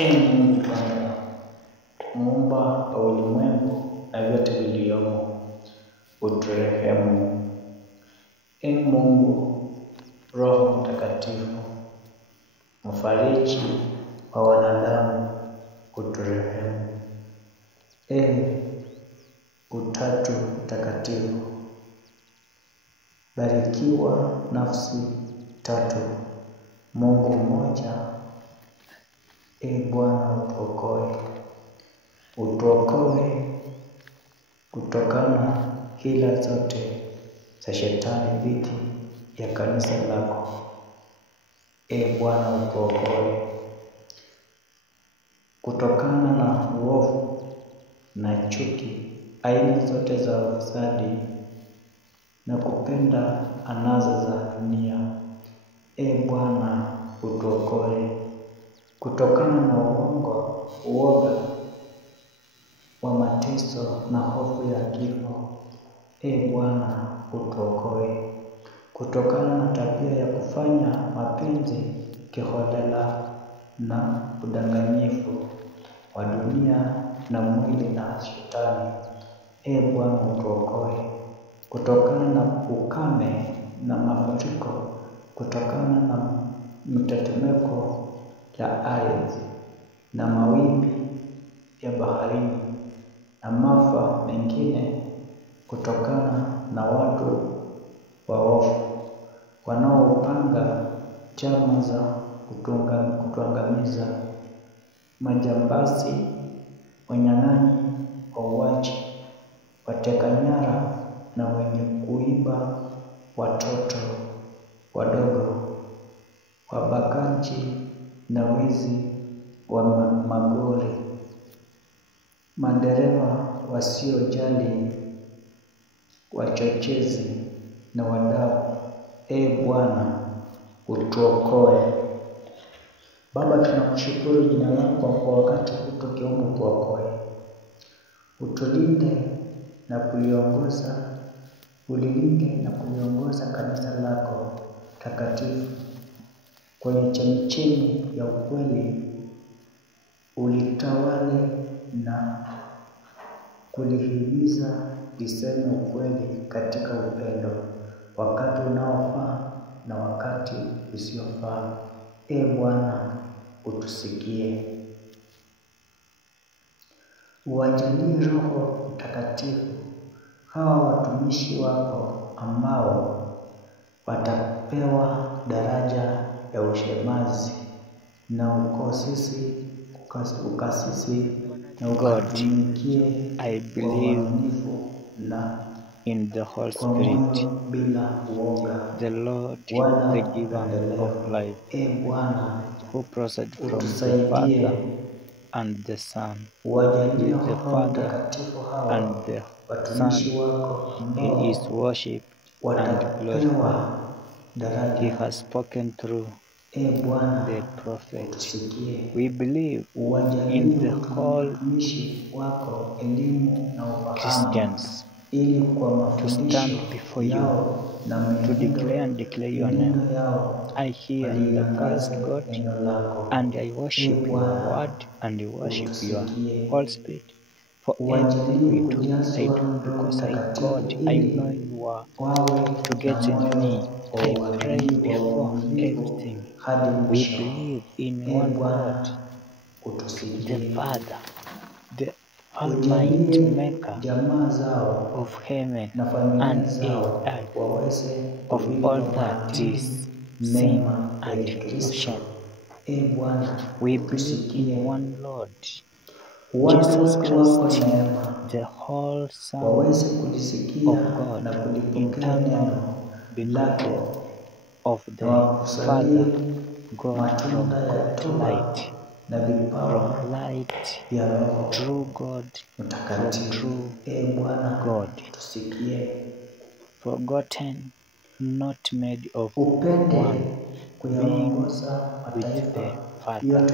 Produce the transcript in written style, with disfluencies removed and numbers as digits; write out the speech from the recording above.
Ee Mungu Baba, muumba wa ulimwengu na vyote vilivyomo, uturehemu. Ee Mungu, Roho Mtakatifu, mfariji wa wanadamu, uturehemu. Ee Utatu Mtakatifu, barikiwa nafsi tatu, Mungu mmoja. Ee Bwana, utuokoe kutokana hila zote za Shetani dhidi ya kanisa lako. Ee Bwana, utuokoe kutokana na uovu na chuki, aina zote za ufisadi na kupenda anasa za dunia. Ee Bwana, utuokoe kutokana na uongo, uoga wa mateso na hofu ya kifo. Ee Bwana, utuokoe kutokana na tabia ya kufanya mapenzi kiholela na udanganyifu wa dunia na mwili na Shetani. Ee Bwana, utuokoe kutokana na ukame na mafuriko, kutokana na mtetemeko ya ardhi na mawimbi ya baharini na maafa mengine, kutokana na watu waovu wanaopanga njama za kutuangamiza, majambazi, wanyang'anyi, wauaji, wateka nyara na wenye kuiba watoto wadogo, wabakaji na wezi wa magari, madereva wasiojali, wachochezi na wadau. Ee Bwana, utuokoe. Baba, tunakushukuru jina lako kwa wakati huu tukiomba utuokoe. Utulinde na kuliongoza, ulilinde na kuliongoza kanisa lako takatifu kwenye chemchemi ya ukweli, ulitawale na kulihimiza liseme ukweli katika upendo, wakati unaofaa na wakati usiofaa. Ee Bwana, utusikie. Uwajalie Roho Mtakatifu hawa watumishi wako ambao watapewa daraja ya ushemazi na ukasisi na ukatumikie. I believe in the Holy Spirit, the Lord, the giver of life, who proceeded from the Father and the Son, with the Father and the Son. He is worshipped and glorified. He has spoken through the prophet. We believe in the whole Christians to stand before you, to declare your name. I hear the first God, and I worship your word, and I worship your Holy Spirit. For everything we do, I do because God, I know you are together in me. I pray before everything. We believe in one God, the Father, the Almighty Maker of heaven and earth, of all that is seen and unseen. We believe in one Lord, Jesus Christ, the whole Son of God, eternal beloved of the Father, God from God light, from light, true God, from true God, forgotten, not made of one, being with the Father.